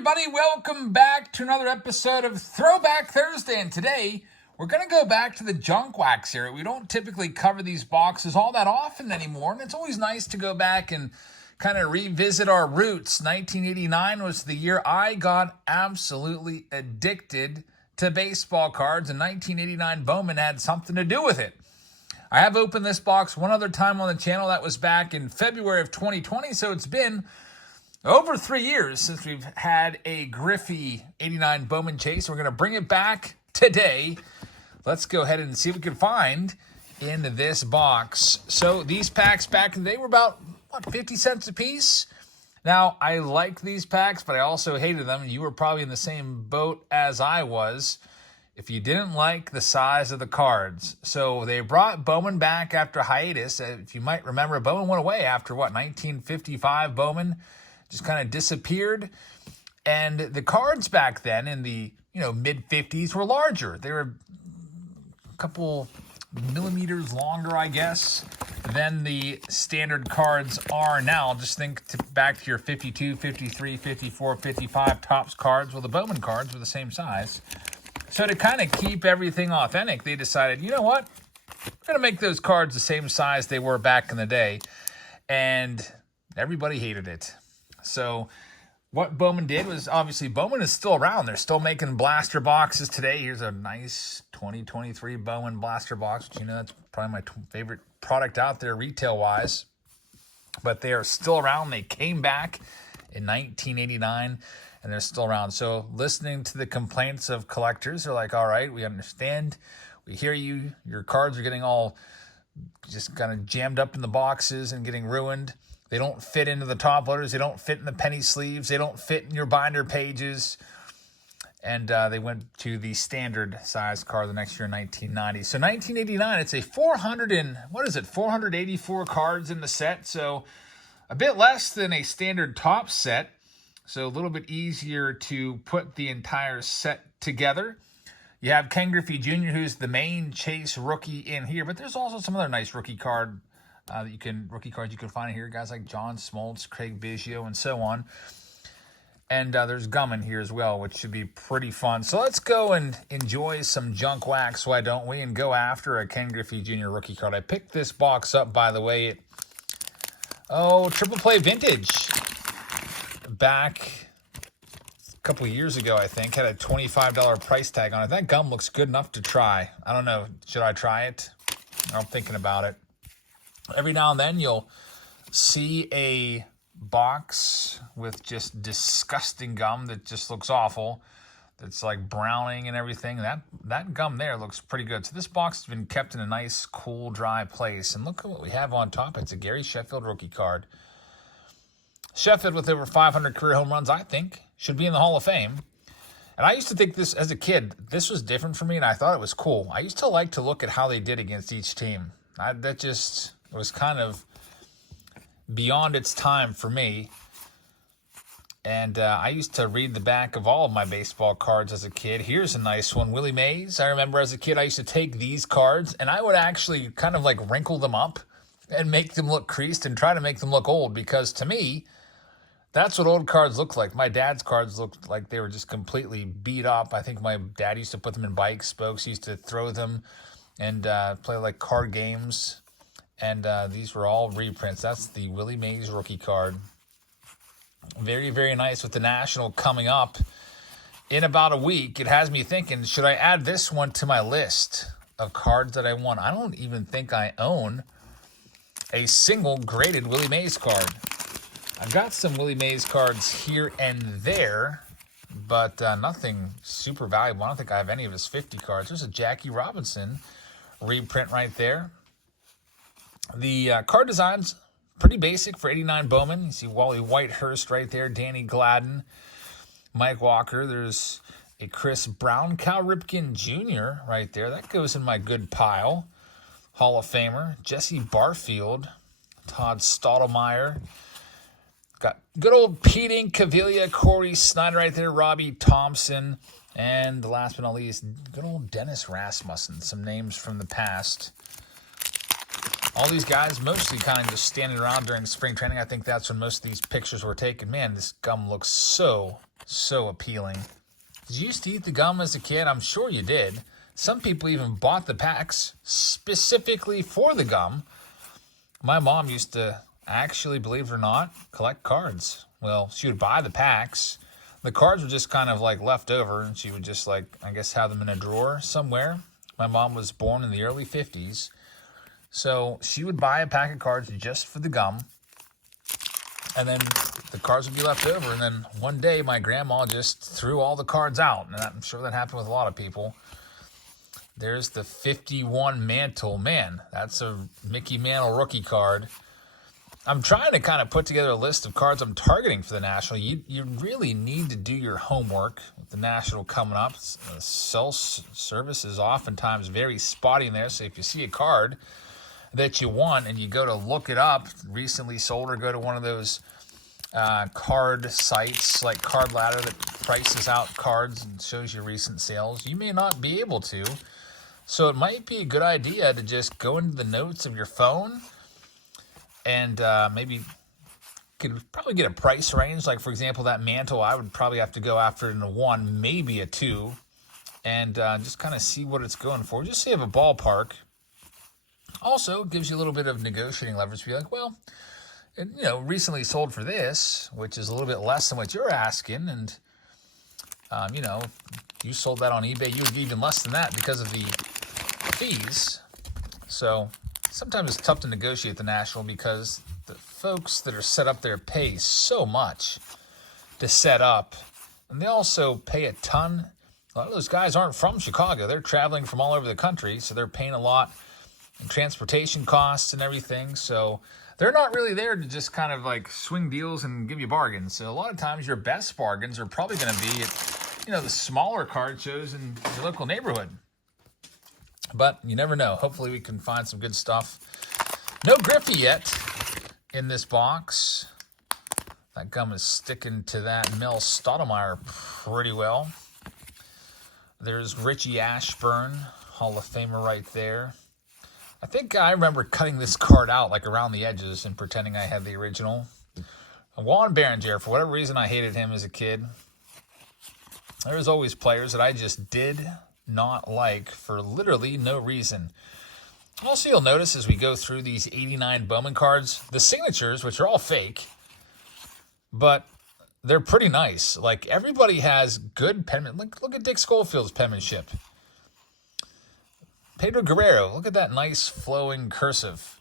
everybody, welcome back to another episode of Throwback Thursday, and today we're going to go back to the junk wax era. We don't typically cover these boxes all that often anymore, and it's always nice to go back and kind of revisit our roots. 1989 was the year I got absolutely addicted to baseball cards, and 1989 Bowman had something to do with it. I have opened this box one other time on the channel. That was back in February of 2020, so it's been over 3 years since we've had a GRIFFEY 89 Bowman chase. We're going to bring it back today. Let's go ahead and see what we can find in this box. So these packs back in the day were about, 50 cents a piece? Now, I like these packs, but I also hated them. You were probably in the same boat as I was if you didn't like the size of the cards. So they brought Bowman back after hiatus. If you might remember, Bowman went away after, 1955 Bowman just kind of disappeared. And the cards back then in the, mid-50s were larger. They were a couple millimeters longer, I guess, than the standard cards are now. Just think back to your 52, 53, 54, 55 Topps cards. Well, the Bowman cards were the same size. So to kind of keep everything authentic, they decided, you know what? We're going to make those cards the same size they were back in the day. And everybody hated it. So what Bowman did was, obviously, Bowman is still around. They're still making blaster boxes today. Here's a nice 2023 Bowman blaster box, which, that's probably my favorite product out there retail-wise. But they are still around. They came back in 1989, and they're still around. So listening to the complaints of collectors, they're like, all right, we understand. We hear you. Your cards are getting all just kind of jammed up in the boxes and getting ruined. They don't fit into the top loaders. They don't fit in the penny sleeves. They don't fit in your binder pages. And they went to the standard size card the next year in 1990. So 1989, it's a 484 cards in the set. So a bit less than a standard top set. So a little bit easier to put the entire set together. You have Ken Griffey Jr., who's the main chase rookie in here. But there's also some other nice rookie cards you can find in here. Guys like John Smoltz, Craig Biggio, and so on. And there's gum in here as well, which should be pretty fun. So let's go and enjoy some junk wax, why don't we, and go after a Ken Griffey Jr. rookie card. I picked this box up, by the way, Triple Play Vintage. Back a couple years ago, I think, had a $25 price tag on it. That gum looks good enough to try. I don't know. Should I try it? I'm thinking about it. Every now and then you'll see a box with just disgusting gum that just looks awful. That's like browning and everything. That gum there looks pretty good. So this box has been kept in a nice, cool, dry place. And look at what we have on top. It's a Gary Sheffield rookie card. Sheffield, with over 500 career home runs, I think, should be in the Hall of Fame. And I used to think this, as a kid, this was different for me, and I thought it was cool. I used to like to look at how they did against each team. That just was kind of beyond its time for me. And I used to read the back of all of my baseball cards as a kid. Here's a nice one, Willie Mays. I remember as a kid I used to take these cards, and I would actually kind of like wrinkle them up and make them look creased and try to make them look old, because to me, that's what old cards look like. My dad's cards looked like they were just completely beat up. I think my dad used to put them in bike spokes. He used to throw them and play like card games. And these were all reprints. That's the Willie Mays rookie card. Very, very nice. With the National coming up in about a week, it has me thinking, should I add this one to my list of cards that I want? I don't even think I own a single graded Willie Mays card. I've got some Willie Mays cards here and there, but nothing super valuable. I don't think I have any of his 50 cards. There's a Jackie Robinson reprint right there. The card design's pretty basic for 89 Bowman. You see Wally Whitehurst right there, Danny Gladden, Mike Walker. There's a Chris Brown, Cal Ripken Jr. right there. That goes in my good pile. Hall of Famer. Jesse Barfield, Todd Stottlemyre. Got good old Pete Incaviglia, Corey Snyder right there, Robbie Thompson. And last but not least, good old Dennis Rasmussen. Some names from the past. All these guys mostly kind of just standing around during spring training. I think that's when most of these pictures were taken. Man, this gum looks so So appealing. Did you used to eat the gum as a kid? I'm sure you did. Some people even bought the packs specifically for the gum. My mom used to actually, believe it or not, collect cards. Well, she would buy the packs. The cards were just kind of like left over, and she would just like, I guess, have them in a drawer somewhere. My mom was born in the early 50s. So she would buy a pack of cards just for the gum. And then the cards would be left over. And then one day my grandma just threw all the cards out. And I'm sure that happened with a lot of people. There's the 51 Mantle. Man, that's a Mickey Mantle rookie card. I'm trying to kind of put together a list of cards I'm targeting for the National. You really need to do your homework with the National coming up. Cell service is oftentimes very spotty in there. So if you see a card that you want and you go to look it up, recently sold, or go to one of those card sites like Card Ladder that prices out cards and shows you recent sales, you may not be able to. So it might be a good idea to just go into the notes of your phone and maybe could probably get a price range. Like, for example, that Mantle, I would probably have to go after it in a 1, maybe a 2, and just kind of see what it's going for. Just so you have a ballpark. Also, it gives you a little bit of negotiating leverage to be like, well, it, recently sold for this, which is a little bit less than what you're asking, and, you sold that on eBay, you would be even less than that because of the fees. So sometimes it's tough to negotiate the National because the folks that are set up there pay so much to set up, and they also pay a ton. A lot of those guys aren't from Chicago. They're traveling from all over the country, so they're paying a lot in transportation costs and everything. So they're not really there to just kind of like swing deals and give you bargains. So a lot of times your best bargains are probably going to be at, the smaller card shows in your local neighborhood. But you never know. Hopefully we can find some good stuff. No Griffey yet in this box. That gum is sticking to that Mel Stottlemyre pretty well. There's Richie Ashburn, Hall of Famer right there. I think I remember cutting this card out like around the edges and pretending I had the original. Juan Berenger, for whatever reason I hated him as a kid. There was always players that I just did not like for literally no reason. Also, you'll notice as we go through these 89 Bowman cards, the signatures, which are all fake, but they're pretty nice. Like, everybody has good penmanship. Look at Dick Schofield's penmanship. Pedro Guerrero, look at that nice flowing cursive.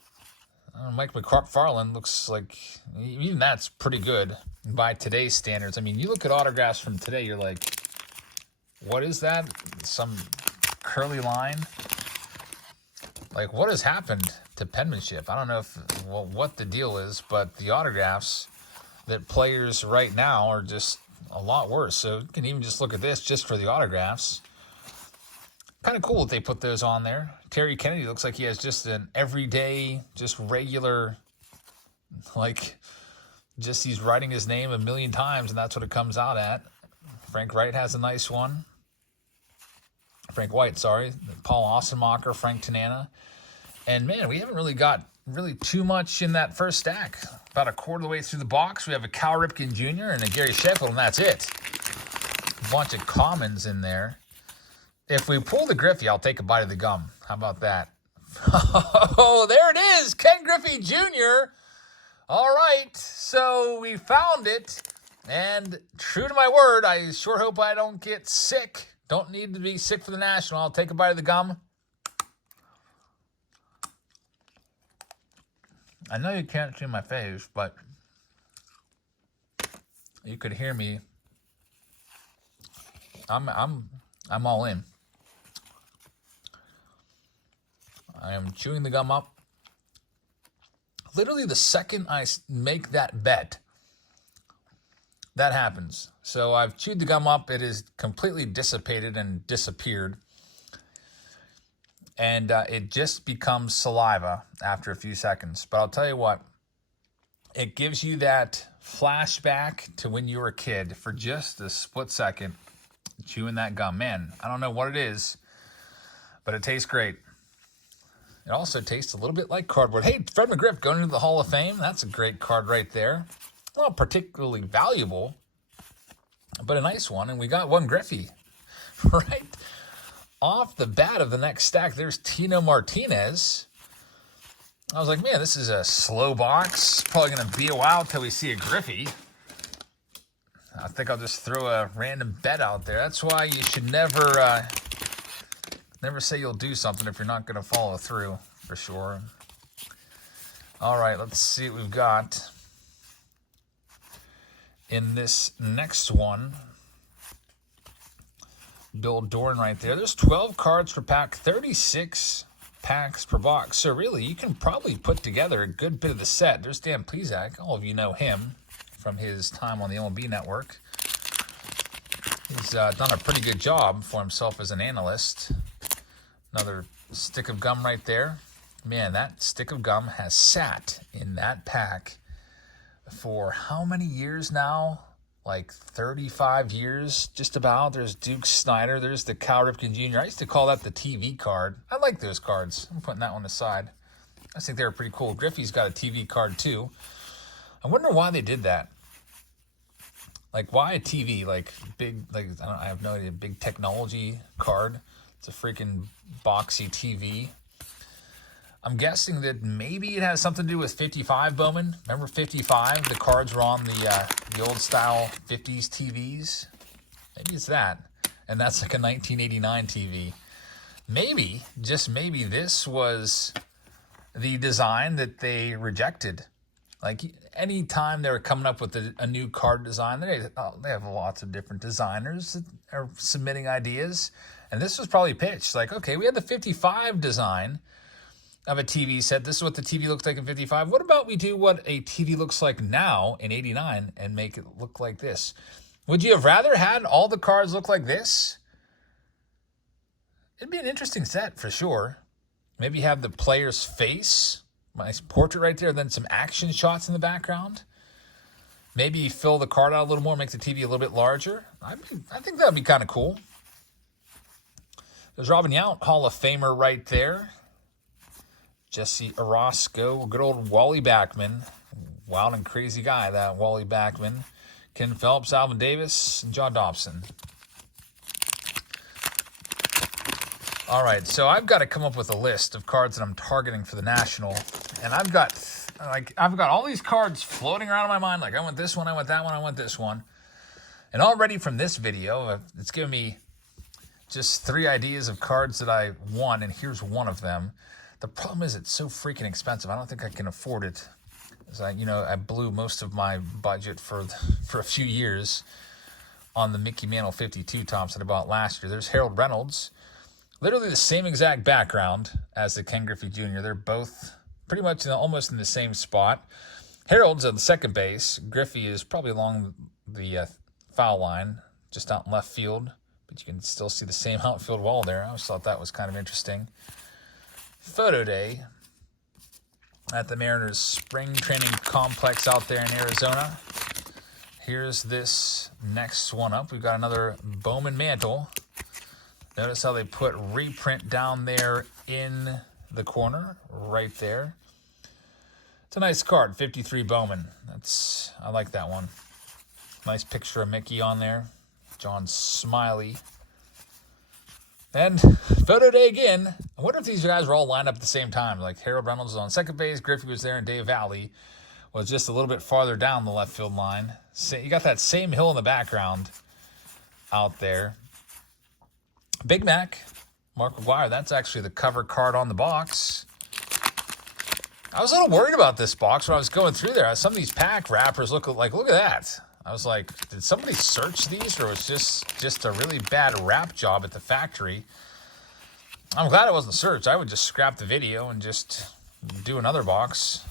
Mike McFarland looks like, even that's pretty good by today's standards. I mean, you look at autographs from today, you're like, what is that? Some curly line? Like, what has happened to penmanship? I don't know what the deal is, but the autographs that players right now are just a lot worse. So you can even just look at this just for the autographs. Kind of cool that they put those on there. Terry Kennedy looks like he has just an everyday, just regular, like, just he's writing his name a million times, and that's what it comes out at. Frank Wright has a nice one. Frank White, sorry. Paul Ossenmacher, Frank Tanana. And, man, we haven't really got too much in that first stack. About a quarter of the way through the box, we have a Cal Ripken Jr. and a Gary Sheffield, and that's it. A bunch of commons in there. If we pull the Griffey, I'll take a bite of the gum. How about that? Oh, there it is. Ken Griffey Jr. All right. So we found it. And true to my word, I sure hope I don't get sick. Don't need to be sick for the National. I'll take a bite of the gum. I know you can't see my face, but you could hear me. I'm all in. I am chewing the gum up. Literally the second I make that bet, that happens. So I've chewed the gum up. It is completely dissipated and disappeared. And it just becomes saliva after a few seconds. But I'll tell you what, it gives you that flashback to when you were a kid for just a split second, chewing that gum. Man, I don't know what it is, but it tastes great. It also tastes a little bit like cardboard. Hey, Fred McGriff going into the Hall of Fame. That's a great card right there. Not particularly valuable, but a nice one. And we got one Griffey right off the bat of the next stack. There's Tino Martinez. I was like, man, this is a slow box. Probably going to be a while till we see a Griffey. I think I'll just throw a random bet out there. That's why you should never say you'll do something if you're not going to follow through, for sure. All right, let's see what we've got in this next one. Bill Doran right there. There's 12 cards per pack, 36 packs per box. So really, you can probably put together a good bit of the set. There's Dan Plezak. All of you know him from his time on the MLB Network. He's done a pretty good job for himself as an analyst. Another stick of gum right there. Man, that stick of gum has sat in that pack for how many years now? Like 35 years, just about. There's Duke Snyder. There's the Cal Ripken Jr. I used to call that the TV card. I like those cards. I'm putting that one aside. I think they were pretty cool. Griffey's got a TV card too. I wonder why they did that. Like, why a TV? Like, big, like, I have no idea, big technology card. It's a freaking boxy TV. I'm guessing that maybe it has something to do with 55, Bowman. Remember 55? The cards were on the old style 50s TVs. Maybe it's that. And that's like a 1989 TV. Maybe, just maybe, this was the design that they rejected. Like, any time they were coming up with a new card design, they have lots of different designers that are submitting ideas. And this was probably pitched. Like, okay, we had the 55 design of a TV set. This is what the TV looks like in 55. What about we do what a TV looks like now in 89 and make it look like this? Would you have rather had all the cards look like this? It'd be an interesting set for sure. Maybe have the player's face, nice portrait right there, then some action shots in the background. Maybe fill the card out a little more, make the TV a little bit larger. I think that would be kind of cool. There's Robin Yount, Hall of Famer right there. Jesse Orosco, good old Wally Backman. Wild and crazy guy, that Wally Backman. Ken Phelps, Alvin Davis, and John Dobson. All right, so I've got to come up with a list of cards that I'm targeting for the National. And I've got all these cards floating around in my mind. Like, I want this one, I want that one, I want this one. And already from this video, it's given me just 3 ideas of cards that I want, and here's one of them. The problem is it's so freaking expensive. I don't think I can afford it. As I blew most of my budget for a few years on the Mickey Mantle 52 tops that I bought last year. There's Harold Reynolds. Literally the same exact background as the Ken Griffey Jr. They're both pretty much almost in the same spot. Harold's at the second base. Griffey is probably along the foul line, just out in left field. But you can still see the same outfield wall there. I always thought that was kind of interesting. Photo day at the Mariners spring training complex out there in Arizona. Here's this next one up. We've got another Bowman mantle. Notice how they put reprint down there in the corner, right there. It's a nice card, 53 Bowman. I like that one. Nice picture of Mickey on there. John Smiley. And photo day again. I wonder if these guys were all lined up at the same time. Like Harold Reynolds was on second base, Griffey was there, and Dave Valley was just a little bit farther down the left field line. So you got that same hill in the background out there. Big Mac, Mark McGwire, that's actually the cover card on the box. I was a little worried about this box when I was going through there. Some of these pack wrappers look at that. I was like, did somebody search these, or was it just a really bad wrap job at the factory? I'm glad it wasn't searched. I would just scrap the video and just do another box.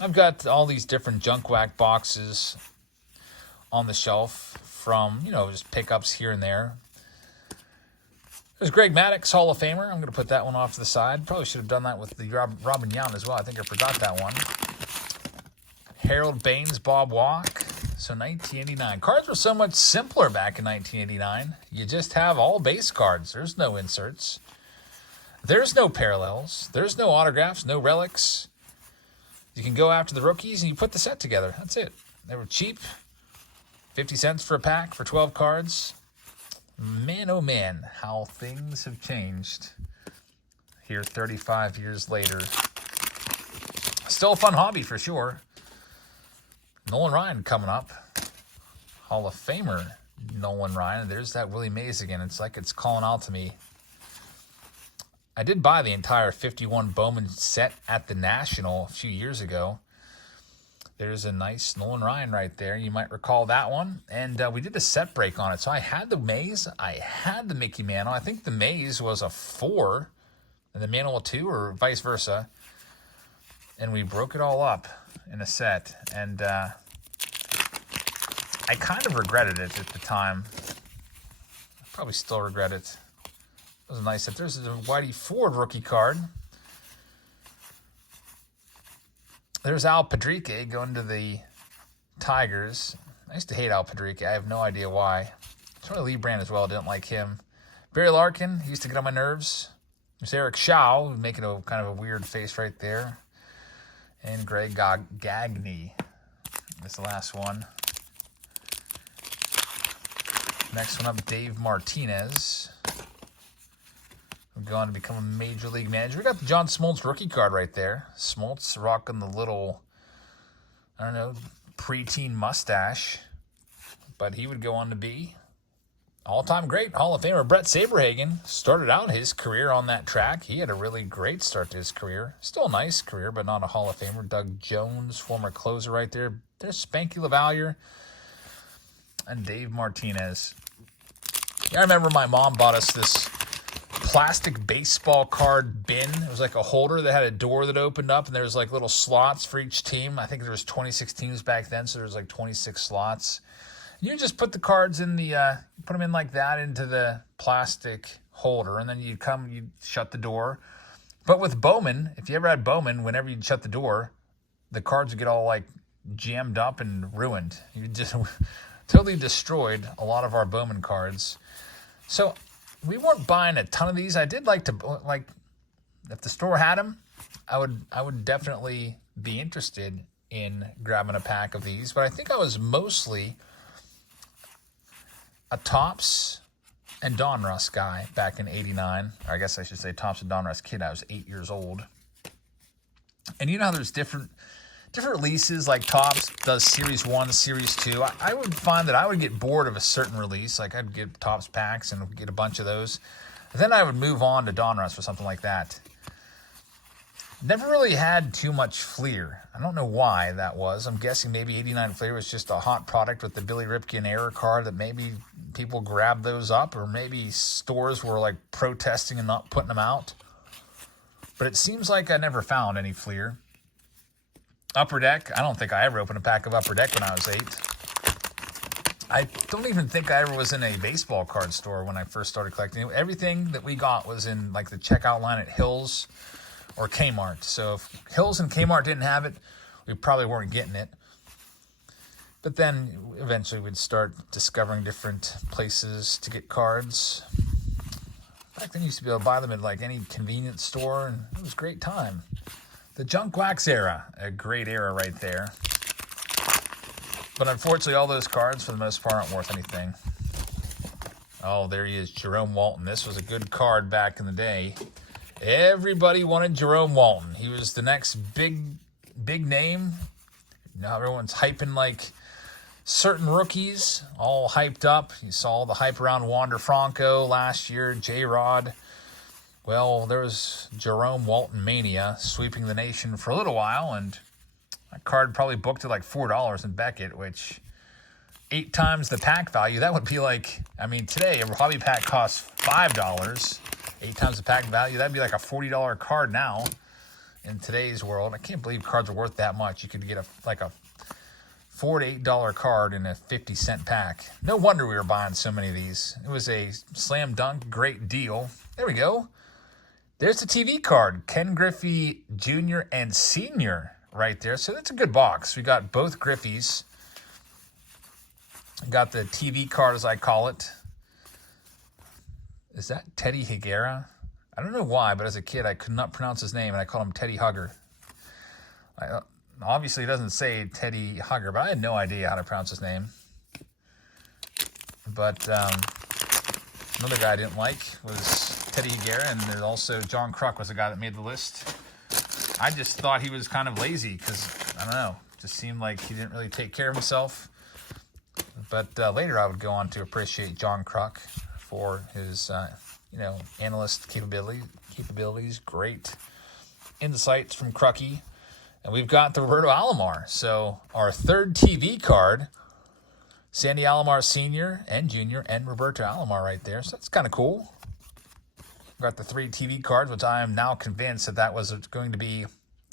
I've got all these different junk whack boxes on the shelf from, just pickups here and there. There's Greg Maddux, Hall of Famer. I'm going to put that one off to the side. Probably should have done that with the Robin Yount as well. I think I forgot that one. Harold Baines, Bob Walk. So 1989. Cards were so much simpler back in 1989. You just have all base cards. There's no inserts. There's no parallels. There's no autographs, no relics. You can go after the rookies and you put the set together. That's it. They were cheap. 50 cents for a pack for 12 cards. Man, oh man, how things have changed here 35 years later. Still a fun hobby for sure. Nolan Ryan coming up. Hall of Famer Nolan Ryan. There's that Willie Mays again. It's like it's calling out to me. I did buy the entire 51 Bowman set at the National a few years ago. There's a nice Nolan Ryan right there. You might recall that one. And we did a set break on it. So I had the Mays. I had the Mickey Mantle. I think the Mays was a 4 and the Mantle a 2 or vice versa. And we broke it all up in a set. And I kind of regretted it at the time. I probably still regret it. It was a nice set. There's a Whitey Ford rookie card. There's Al Padrique going to the Tigers. I used to hate Al Padrique. I have no idea why. Charlie Lee Brand as well. Didn't like him. Barry Larkin. He used to get on my nerves. There's Eric Shaw, making a kind of a weird face right there. And Greg Gagne. That's the last one. Next one up, Dave Martinez. We're going to become a major league manager. We got the John Smoltz rookie card right there. Smoltz rocking the little, I don't know, preteen mustache. But he would go on to be all-time great Hall of Famer. Brett Saberhagen started out his career on that track. He had a really great start to his career. Still a nice career, but not a Hall of Famer. Doug Jones, former closer right there. There's Spanky LaValliere and Dave Martinez. Yeah, I remember my mom bought us this plastic baseball card bin. It was like a holder that had a door that opened up, and there was like little slots for each team. I think there was 26 teams back then, so there was like 26 slots. You just put the cards in the, put them in like that into the plastic holder, and then you shut the door. But with Bowman, if you ever had Bowman, whenever you'd shut the door, the cards would get all like jammed up and ruined. You just totally destroyed a lot of our Bowman cards. So we weren't buying a ton of these. I did like to, like, if the store had them, I would definitely be interested in grabbing a pack of these. But I think I was mostly a Topps and Donruss guy back in '89. Or I guess I should say Topps and Donruss kid. I was 8 years old. And you know how there's different releases, like Topps does Series 1, Series 2. I would find that I would get bored of a certain release. Like I'd get Topps packs and get a bunch of those. And then I would move on to Donruss or something like that. Never really had too much Fleer. I don't know why that was. I'm guessing maybe 89 Fleer was just a hot product with the Billy Ripken error card that maybe people grabbed those up, or maybe stores were like protesting and not putting them out. But it seems like I never found any Fleer. Upper Deck, I don't think I ever opened a pack of Upper Deck when I was 8. I don't even think I ever was in a baseball card store when I first started collecting. Everything that we got was in like the checkout line at Hills or Kmart. So if Hills and Kmart didn't have it, we probably weren't getting it. But then eventually we'd start discovering different places to get cards. Back then you used to be able to buy them at like any convenience store, and it was a great time. The junk wax era, a great era right there. But unfortunately, all those cards, for the most part, aren't worth anything. Oh, there he is, Jerome Walton. This was a good card back in the day. Everybody wanted Jerome Walton. He was the next big name. Now everyone's hyping like certain rookies, all hyped up. You saw the hype around Wander Franco last year, J-Rod. Well, there was Jerome Walton mania sweeping the nation for a little while, and that card probably booked at like $4 in Beckett, which 8 times the pack value. That would be like, I mean, today a hobby pack costs $5. 8 times the pack value, that'd be like a $40 card now in today's world. I can't believe cards are worth that much. You could get a $4 to $8 card in a 50-cent pack. No wonder we were buying so many of these. It was a slam dunk, great deal. There we go. There's the TV card, Ken Griffey Jr. and Sr. right there. So that's a good box. We got both Griffeys. Got the TV card, as I call it. Is that Teddy Higuera? I don't know why, but as a kid, I could not pronounce his name, and I called him Teddy Hugger. Obviously, it doesn't say Teddy Hugger, but I had no idea how to pronounce his name. But another guy I didn't like was Teddy Higuera, and there's also John Kruk was the guy that made the list. I just thought he was kind of lazy because, I don't know, just seemed like he didn't really take care of himself. But later I would go on to appreciate John Kruk for his, analyst capabilities. Great insights from Crucky. And we've got the Roberto Alomar. So our third TV card, Sandy Alomar Sr. and Jr. and Roberto Alomar right there. So that's kind of cool. We've got the 3 TV cards, which I am now convinced that was going to be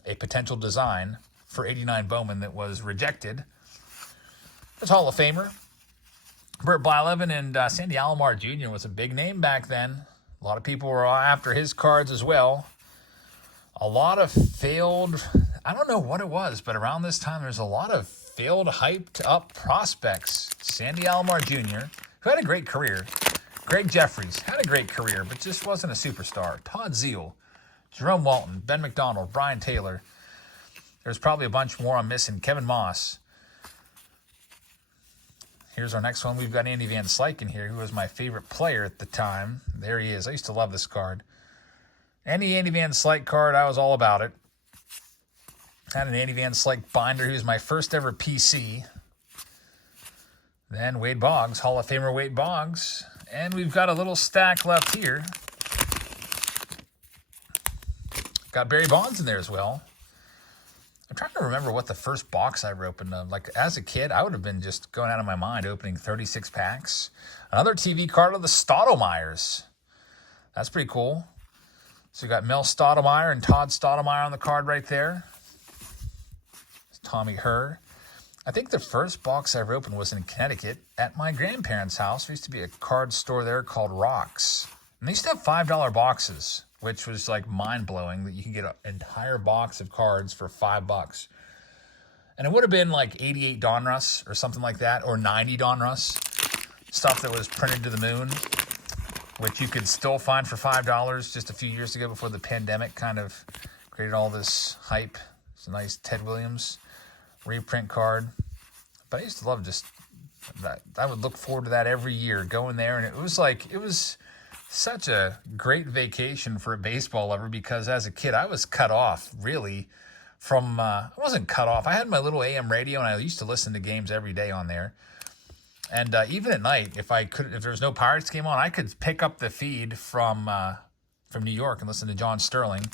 a potential design for 89 Bowman that was rejected. It's Hall of Famer. Bert Blyleven and Sandy Alomar Jr. was a big name back then. A lot of people were after his cards as well. A lot of failed, I don't know what it was, but around this time there's a lot of failed, hyped up prospects. Sandy Alomar Jr., who had a great career. Greg Jeffries had a great career, but just wasn't a superstar. Todd Zeal, Jerome Walton, Ben McDonald, Brian Taylor. There's probably a bunch more I'm missing. Kevin Moss. Here's our next one. We've got Andy Van Slyke here, who was my favorite player at the time. There he is. I used to love this card. Andy Van Slyke card, I was all about it. Had an Andy Van Slyke binder. He was my first ever PC. Then Wade Boggs, Hall of Famer Wade Boggs. And we've got a little stack left here. Got Barry Bonds in there as well. I'm trying to remember what the first box I opened. Like, as a kid, I would have been just going out of my mind opening 36 packs. Another TV card of the Stottlemyers. That's pretty cool. So you got Mel Stottlemyre and Todd Stottlemyre on the card right there. Tommy Herr. I think the first box I ever opened was in Connecticut at my grandparents' house. There used to be a card store there called Rocks. And they used to have $5 boxes, which was like mind-blowing that you can get an entire box of cards for $5. And it would have been like 88 Donruss or something like that, or 90 Donruss. Stuff that was printed to the moon, which you could still find for $5 just a few years ago before the pandemic kind of created all this hype. It's a nice Ted Williams reprint card. But I used to love just that. I would look forward to that every year, going there. And it was such a great vacation for a baseball lover, because as a kid, I was cut off really from, I wasn't cut off. I had my little AM radio and I used to listen to games every day on there. And even at night, if there was no Pirates game on, I could pick up the feed from New York and listen to John Sterling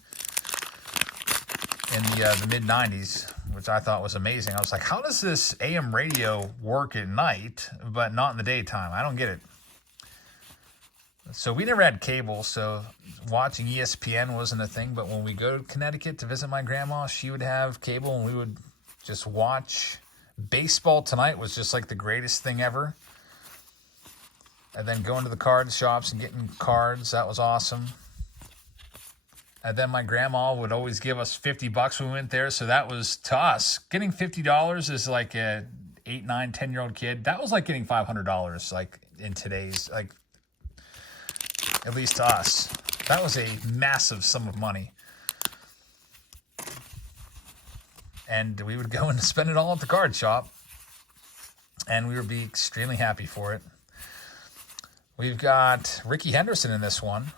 in the mid-90s, which I thought was amazing. I was like, how does this AM radio work at night, but not in the daytime? I don't get it. So we never had cable, so watching ESPN wasn't a thing. But when we go to Connecticut to visit my grandma, she would have cable, and we would just watch. Baseball Tonight was just like the greatest thing ever. And then going to the card shops and getting cards, that was awesome. And then my grandma would always give us $50 when we went there. So that was, to us, getting $50 as like a 8, 9, 10-year-old kid. That was like getting $500, like in today's, like, at least to us. That was a massive sum of money. And we would go and spend it all at the card shop. And we would be extremely happy for it. We've got Ricky Henderson in this one.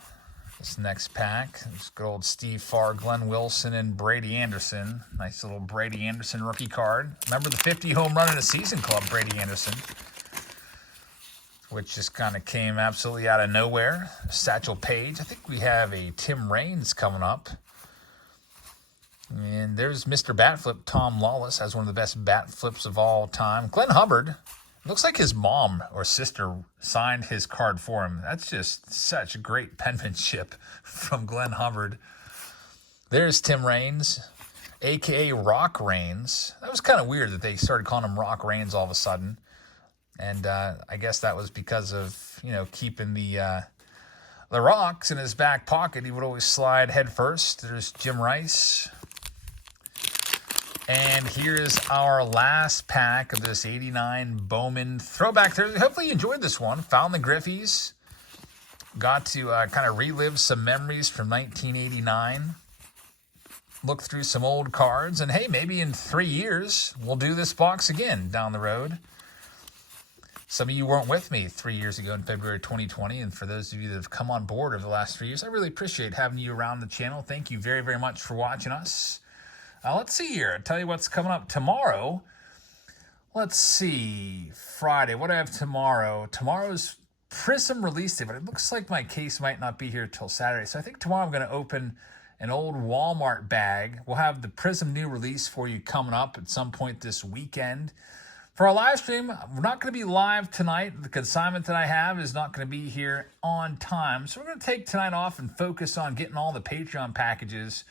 This next pack. There's good old Steve Farr, Glenn Wilson, and Brady Anderson. Nice little Brady Anderson rookie card. Remember the 50 home run in a season club, Brady Anderson, which just kind of came absolutely out of nowhere. Satchel Paige. I think we have a Tim Raines coming up. And there's Mr. Bat Flip. Tom Lawless has one of the best bat flips of all time. Glenn Hubbard. Looks like his mom or sister signed his card for him. That's just such great penmanship from Glenn Hubbard. There's Tim Raines, a.k.a. Rock Raines. That was kind of weird that they started calling him Rock Raines all of a sudden. And I guess that was because of, keeping the rocks in his back pocket. He would always slide head first. There's Jim Rice. And here's our last pack of this 89 Bowman Throwback Thursday. Hopefully you enjoyed this one. Found the Griffeys. Got to kind of relive some memories from 1989. Look through some old cards. And hey, maybe in 3 years, we'll do this box again down the road. Some of you weren't with me 3 years ago in February 2020, and for those of you that have come on board over the last 3 years, I really appreciate having you around the channel. Thank you very, very much for watching us. Let's see here. I'll tell you what's coming up tomorrow. Let's see. Friday. What do I have tomorrow? Tomorrow's Prism release day, but it looks like my case might not be here till Saturday. So I think tomorrow I'm going to open an old Walmart bag. We'll have the Prism new release for you coming up at some point this weekend. For our live stream, we're not going to be live tonight. The consignment that I have is not going to be here on time. So we're going to take tonight off and focus on getting all the Patreon packages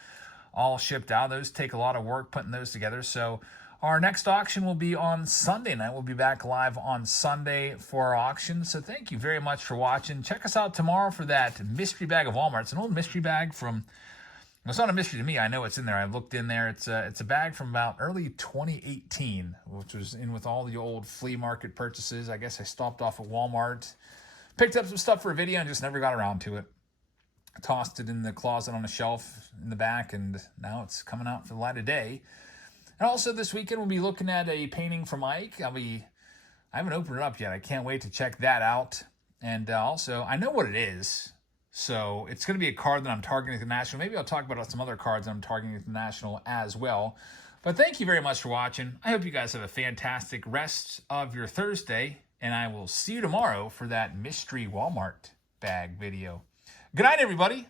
all shipped out. Those take a lot of work putting those together. So our next auction will be on Sunday night. We'll be back live on Sunday for our auction. So thank you very much for watching. Check us out tomorrow for that mystery bag of Walmart. It's an old mystery bag from... It's not a mystery to me. I know it's in there. I looked in there. It's a bag from about early 2018, which was in with all the old flea market purchases. I guess I stopped off at Walmart, picked up some stuff for a video, and just never got around to it. I tossed it in the closet on a shelf in the back, and now it's coming out for the light of day. And also this weekend, we'll be looking at a painting from Ike. I haven't opened it up yet. I can't wait to check that out. And also, I know what it is. So it's going to be a card that I'm targeting at the National. Maybe I'll talk about some other cards that I'm targeting at the National as well. But thank you very much for watching. I hope you guys have a fantastic rest of your Thursday. And I will see you tomorrow for that mystery Walmart bag video. Good night, everybody.